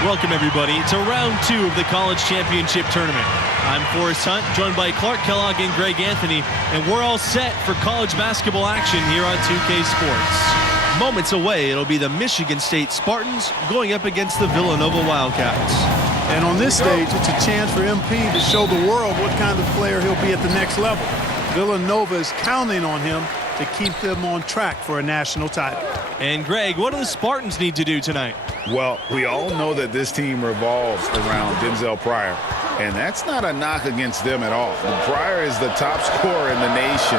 Welcome, everybody, to round 2 of the College Championship Tournament. I'm Forrest Hunt, joined by Clark Kellogg and Greg Anthony, and we're all set for college basketball action here on 2K Sports. Moments away, it'll be the Michigan State Spartans going up against the Villanova Wildcats. And on this stage, it's a chance for MP to show the world what kind of player he'll be at the next level. Villanova is counting on him to keep them on track for a national title. And Greg, what do the Spartans need to do tonight? Well, we all know that this team revolves around Denzel Pryor, and that's not a knock against them at all. Pryor is the top scorer in the nation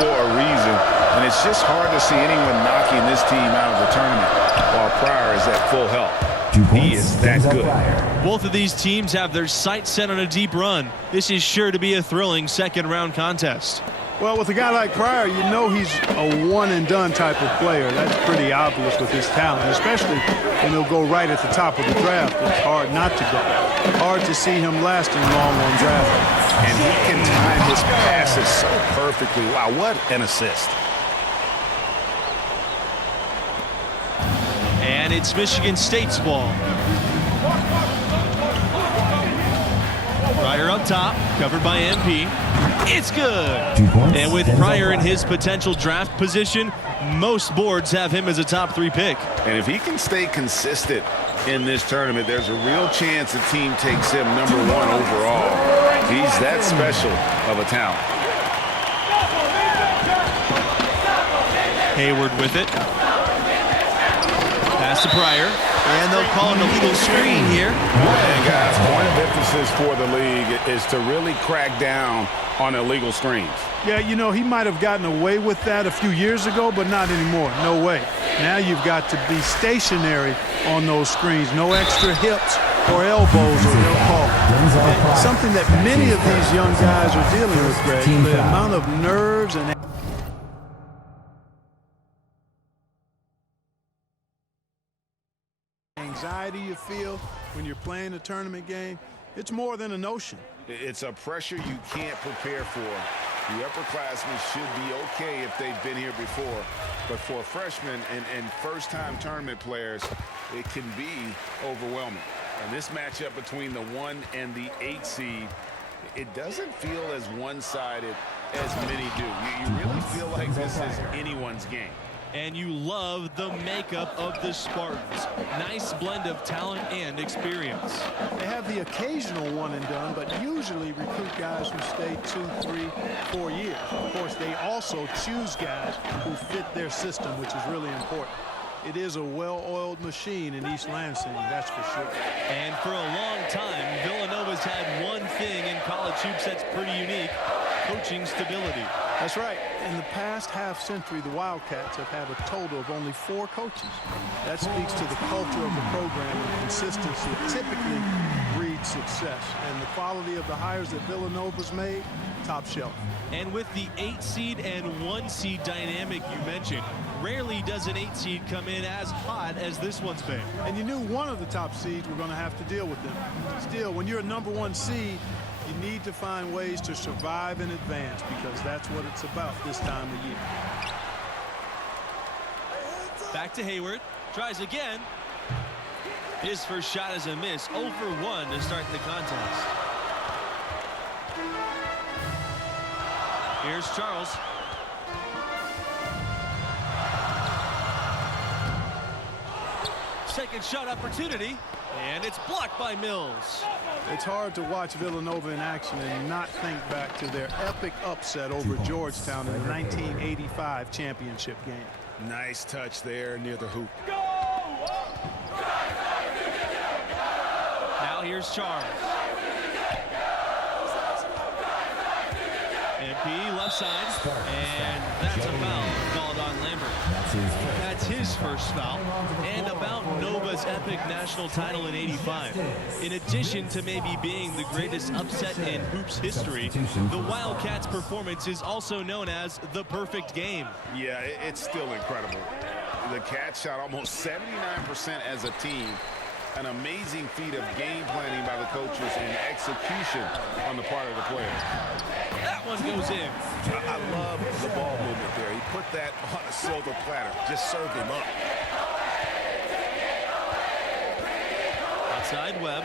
for a reason, and it's just hard to see anyone knocking this team out of the tournament while Pryor is at full health. He is that good. Both of these teams have their sights set on a deep run. This is sure to be a thrilling second-round contest. Well, with a guy like Pryor, you know he's a one-and-done type of player. That's pretty obvious with his talent, especially when he'll go right at the top of the draft. It's hard not to go. Hard to see him lasting long on draft. And he can time his passes so perfectly. Wow, what an assist. And it's Michigan State's ball. Pryor up top, covered by MP. It's good. And with Pryor in his potential draft position, most boards have him as a top 3 pick. And if he can stay consistent in this tournament, there's a real chance the team takes him #1 overall. He's that special of a talent. Hayward with it. Pass to Pryor. And they'll call an illegal screen here. And guys, point of emphasis for the league is to really crack down on illegal screens. Yeah, you know, he might have gotten away with that a few years ago, but not anymore. No way. Now you've got to be stationary on those screens. No extra hips or elbows or they'll call it. Something that many of these young guys are dealing with, Greg. The amount of nerves and anxiety you feel when you're playing a tournament game, it's more than a notion. It's a pressure you can't prepare for. The upperclassmen should be okay if they've been here before. But for freshmen and first-time tournament players, it can be overwhelming. And this matchup between the 1 and the 8 seed, it doesn't feel as one-sided as many do. You really feel like this is anyone's game. And you love the makeup of the Spartans. Nice blend of talent and experience. They have the occasional one and done, but usually recruit guys who stay 2, 3, 4 years. Of course, they also choose guys who fit their system, which is really important. It is a well-oiled machine in East Lansing, that's for sure. And for a long time, Villanova's had one thing in college hoops that's pretty unique: coaching stability. That's right. In the past half-century, the Wildcats have had a total of only 4 coaches. That speaks to the culture of the program, and consistency typically breeds success. And the quality of the hires that Villanova's made, top shelf. And with the 8 seed and 1 seed dynamic you mentioned, rarely does an 8 seed come in as hot as this one's been. And you knew one of the top seeds were going to have to deal with them. Still, when you're a #1 seed, you need to find ways to survive and advance, because that's what it's about this time of year. Back to Hayward. Tries again. His first shot is a miss. 0 for 1 to start the contest. Here's Charles. Second shot opportunity. And it's blocked by Mills. It's hard to watch Villanova in action and not think back to their epic upset over Georgetown in the 1985 championship game. Nice touch there near the hoop. Now here's Charles. MP left side, and that's a foul called on Lambert. That's his first foul, and about Nova's epic national title in '85. In addition to maybe being the greatest upset in hoops history, the Wildcats' performance is also known as the perfect game. Yeah, it's still incredible. The Cats shot almost 79% as a team. An amazing feat of game planning by the coaches and execution on the part of the players. That one goes in. I love the ball movement there. He put that on a silver platter. Just served him up. Outside Webb.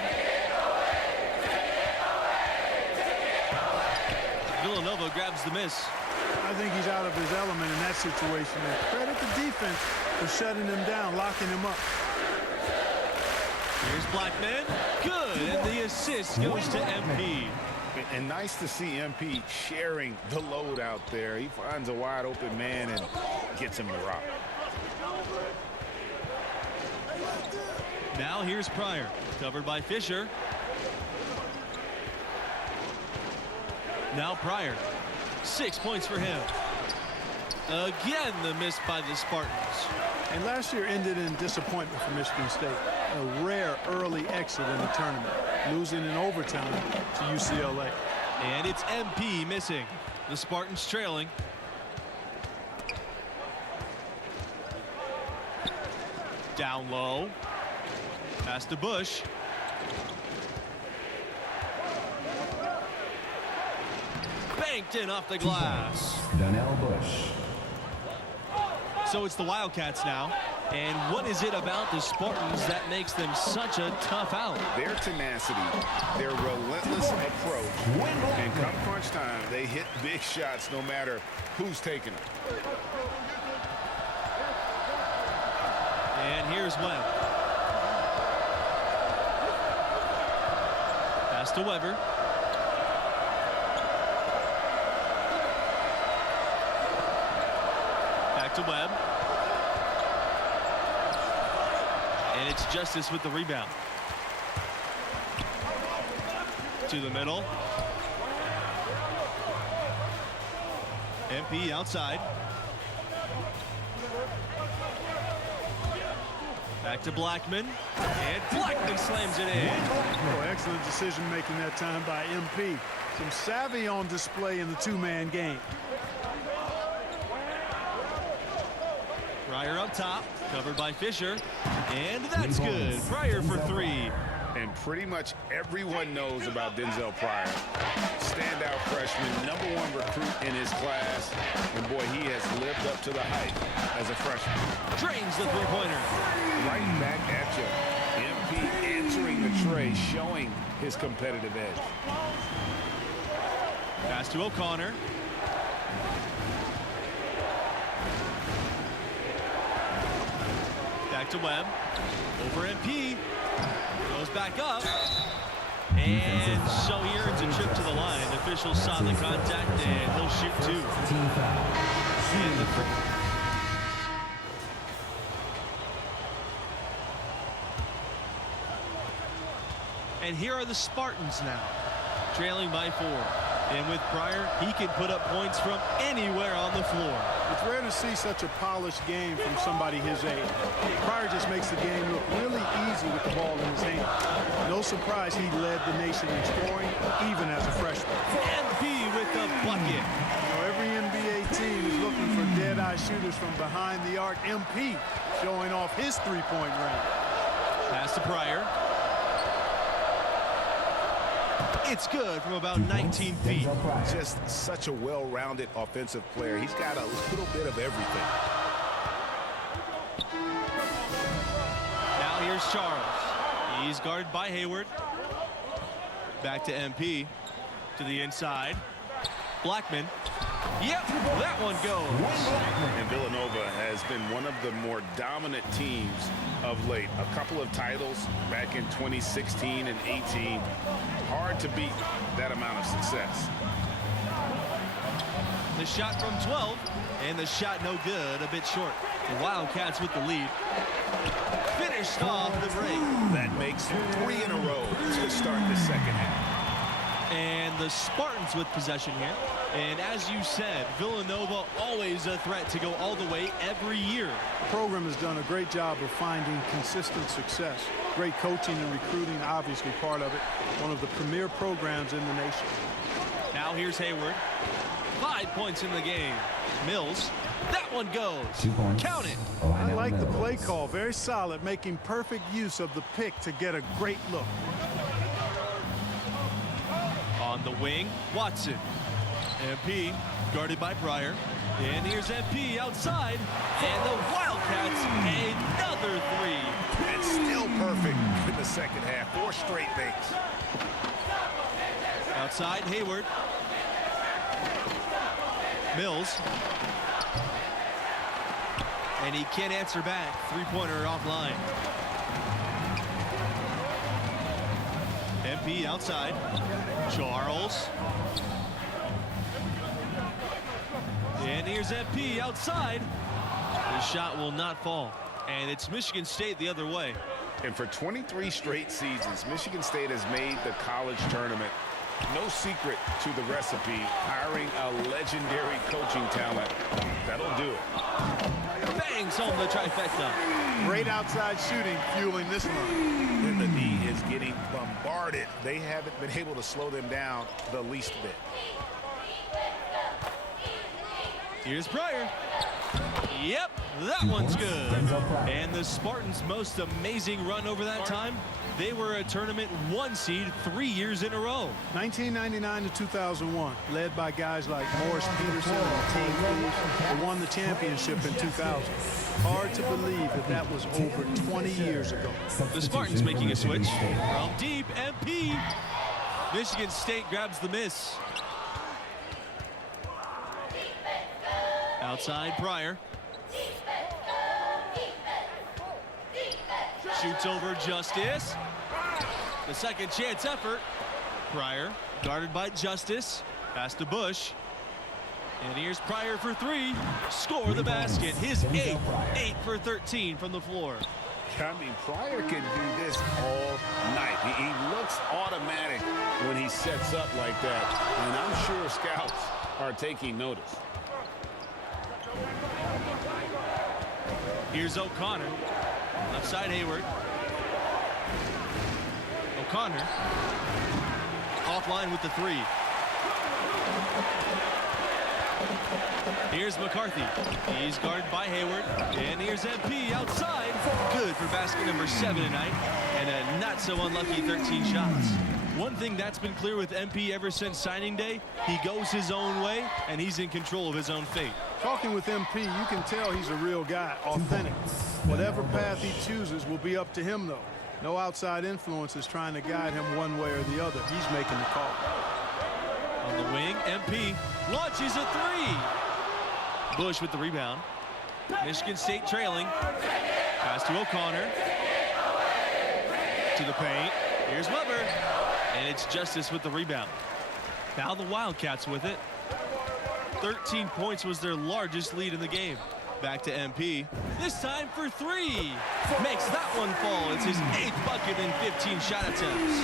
Villanova grabs the miss. I think he's out of his element in that situation. And credit the defense for shutting him down, locking him up. Here's Blackman. Good, and the assist goes to MP. And nice to see MP sharing the load out there. He finds a wide open man and gets him to rock. Now here's Pryor, covered by Fisher. Now Pryor, 6 points for him. Again, the miss by the Spartans. And last year ended in disappointment for Michigan State. A rare early exit in the tournament, losing in overtime to UCLA. And it's MP missing. The Spartans trailing. Down low. Pass to Bush. Banked in off the glass. Donnell Bush. So it's the Wildcats now. And what is it about the Spartans that makes them such a tough out? Their tenacity, their relentless approach, and come crunch time, they hit big shots no matter who's taking them. And here's Webb. Pass to Weber. Back to Webb. And it's Justice with the rebound. To the middle. MP outside. Back to Blackman. And Blackman slams it in. Oh, excellent decision making that time by MP. Some savvy on display in the two-man game. Pryor up top, covered by Fisher. And that's good. Pryor for three. And pretty much everyone knows about Denzel Pryor. Standout freshman, #1 recruit in his class. And boy, he has lived up to the hype as a freshman. Drains the three-pointer. Right back at you. MP answering the tray, showing his competitive edge. Pass to O'Connor. Back to Webb. Over MP. Goes back up. And so he earns a trip to the line. Officials saw the contact, and he'll shoot two. And the And here are the Spartans now, trailing by 4. And with Pryor, he can put up points from anywhere on the floor. It's rare to see such a polished game from somebody his age. Pryor just makes the game look really easy with the ball in his hand. No surprise he led the nation in scoring, even as a freshman. MP with the bucket. You know, every NBA team is looking for dead-eye shooters from behind the arc. MP showing off his three-point range. Pass to Pryor. It's good from about 19 feet. Just such a well-rounded offensive player. He's got a little bit of everything. Now here's Charles. He's guarded by Hayward. Back to MP. To the inside. Blackman. Yep, that one goes. And Villanova has been one of the more dominant teams of late. A couple of titles back in 2016 and 18. Hard to beat that amount of success. The shot from 12, and the shot no good, a bit short. The Wildcats with the lead. Finished off the break. That makes 3 in a row to start the second half. And the Spartans with possession here. And as you said, Villanova always a threat to go all the way every year. The program has done a great job of finding consistent success. Great coaching and recruiting, obviously part of it. One of the premier programs in the nation. Now here's Hayward. 5 points in the game. Mills. That one goes. 2 points. Count it. I like the play call. Very solid, making perfect use of the pick to get a great look. On the wing, Watson. MP guarded by Pryor. And here's MP outside. And the Wildcats another three. And still perfect in the second half. straight makes. Outside, Hayward. Mills. And he can't answer back. Three-pointer offline. MP outside. Charles. And here's MP outside. The shot will not fall. And it's Michigan State the other way. And for 23 straight seasons, Michigan State has made the college tournament. No secret to the recipe, hiring a legendary coaching talent. That'll do it. Bangs home the trifecta. Great outside shooting fueling this run. When the D is getting bombarded, they haven't been able to slow them down the least bit. Here's Pryor. Yep, that one's good. And the Spartans' most amazing run over that time, they were a tournament 1 seed 3 years in a row. 1999 to 2001, led by guys like Morris Peterson and Team Food, who won the championship in 2000. Hard to believe that was over 20 years ago. The Spartans making a switch from deep. MP. Michigan State grabs the miss. Outside, Pryor. Shoots over Justice. The second chance effort. Pryor guarded by Justice. Pass to Bush. And here's Pryor for three. Score the basket. His 8 for 13 from the floor. I mean, Pryor can do this all night. He looks automatic when he sets up like that. And I'm sure scouts are taking notice. Here's O'Connor. Left side, Hayward. O'Connor. Offline with the three. Here's McCarthy. He's guarded by Hayward. And here's MP outside. Good for basket number 7 tonight. And a not so unlucky 13 shots. One thing that's been clear with MP ever since signing day, he goes his own way, and he's in control of his own fate. Talking with MP, you can tell he's a real guy, authentic. Whatever path he chooses will be up to him, though. No outside influence is trying to guide him one way or the other. He's making the call. On the wing, MP launches a three. Bush with the rebound. Michigan State trailing. Pass to O'Connor. To the paint. Here's Weber. And it's Justice with the rebound. Now the Wildcats with it. 13 points was their largest lead in the game. Back to MP. This time for three. Makes that one fall. It's his 8th bucket in 15 shot attempts.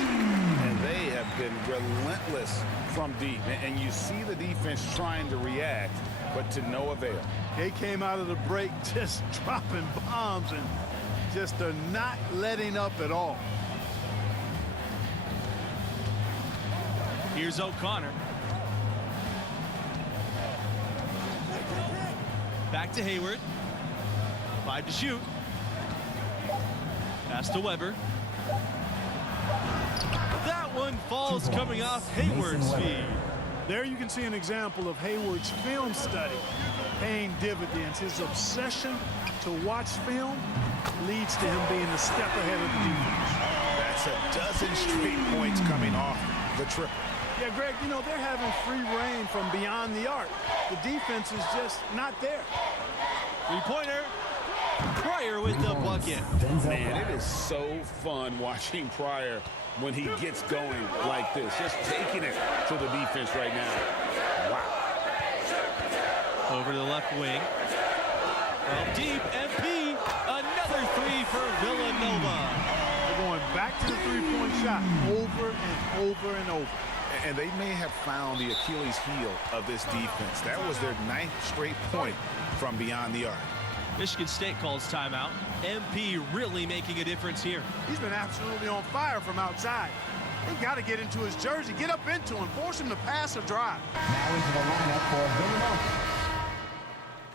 And they have been relentless from deep. And you see the defense trying to react, but to no avail. They came out of the break just dropping bombs and just are not letting up at all. Here's O'Connor. Back to Hayward. 5 to shoot. Pass to Weber. That one falls coming off Hayward's feet. There you can see an example of Hayward's film study paying dividends. His obsession to watch film leads to him being a step ahead of the defense. That's a dozen straight points coming off the triple. Yeah, Greg, you know, they're having free reign from beyond the arc. The defense is just not there. Three-pointer. Pryor with the bucket. Man, it is so fun watching Pryor when he gets going like this. Just taking it to the defense right now. Wow. Over to the left wing. From deep, MP. Another three for Villanova. They're going back to the three-point shot over and over and over. And they may have found the Achilles heel of this defense. That was their 9th straight point from beyond the arc. Michigan State calls timeout. MP really making a difference here. He's been absolutely on fire from outside. They've got to get into his jersey, get up into him, force him to pass or drive. Now into the lineup for Villanova.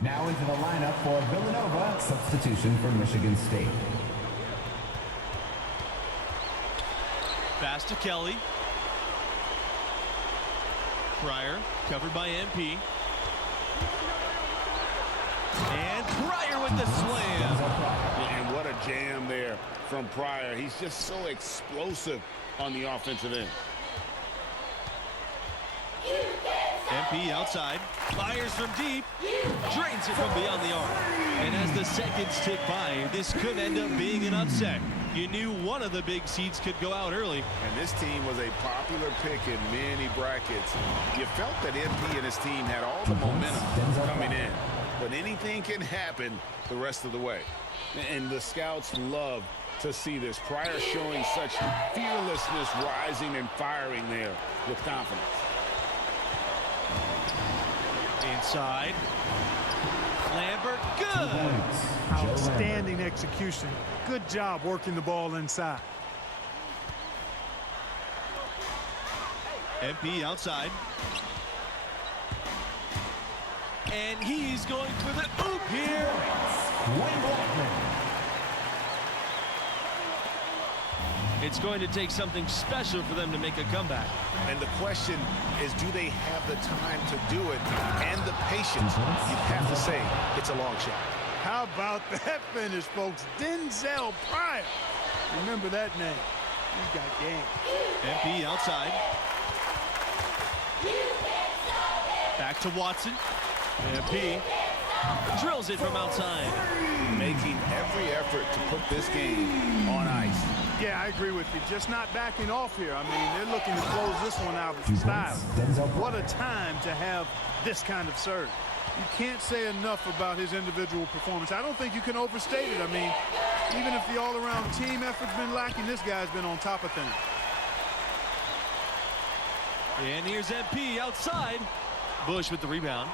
Now into the lineup for Villanova. Substitution for Michigan State. Pass to Kelly. Pryor covered by MP. And Pryor with the slam. And what a jam there from Pryor. He's just so explosive on the offensive end. MP outside, fires from deep, drains it from beyond the arc. And as the seconds tick by, this could end up being an upset. You knew one of the big seeds could go out early. And this team was a popular pick in many brackets. You felt that MP and his team had all the momentum coming in. But anything can happen the rest of the way. And the scouts love to see this. Pryor showing such fearlessness, rising and firing there with confidence. Inside. Lambert, good. Outstanding execution. Good job working the ball inside. MP outside. And he's going for the oop here. Wayne Blackman. It's going to take something special for them to make a comeback. And the question is, do they have the time to do it and the patience? You'd have to say it's a long shot. How about that finish, folks? Denzel Pryor. Remember that name. He's got game. MP outside. Back to Watson. MP drills it from outside. Making every effort to put this game on ice. Yeah, I agree with you. Just not backing off here. I mean, they're looking to close this one out with style. What a time to have this kind of serve. You can't say enough about his individual performance. I don't think you can overstate it. I mean, even if the all-around team effort's been lacking, this guy's been on top of things. And here's MP outside. Bush with the rebound.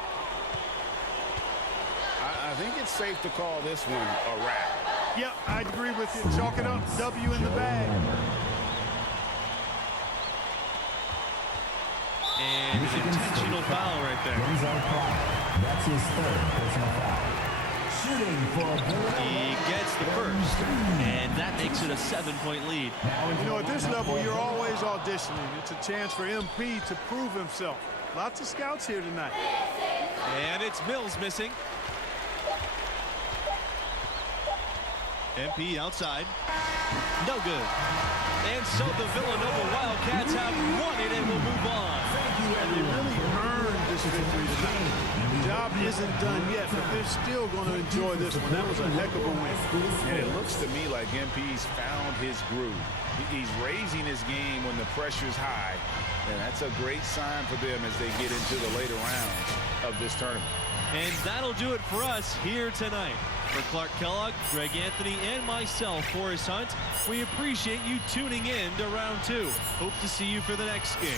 I think it's safe to call this one a wrap. Yep, I'd agree with you. Chalk it up. W in the bag. And an intentional foul right there. That's his third personal foul. Shooting for Villanova. He gets the first, and that makes it a 7-point lead. You know, at this level, you're always auditioning. It's a chance for MP to prove himself. Lots of scouts here tonight. And it's Mills missing. MP outside. No good. And so the Villanova Wildcats have won it and will move on. And they really earned this victory tonight. The job isn't done yet, but they're still going to enjoy this one. That was a heck of a win. And it looks to me like MP's found his groove. He's raising his game when the pressure's high. And that's a great sign for them as they get into the later rounds of this tournament. And that'll do it for us here tonight. For Clark Kellogg, Greg Anthony, and myself, Forrest Hunt, we appreciate you tuning in to round 2. Hope to see you for the next game.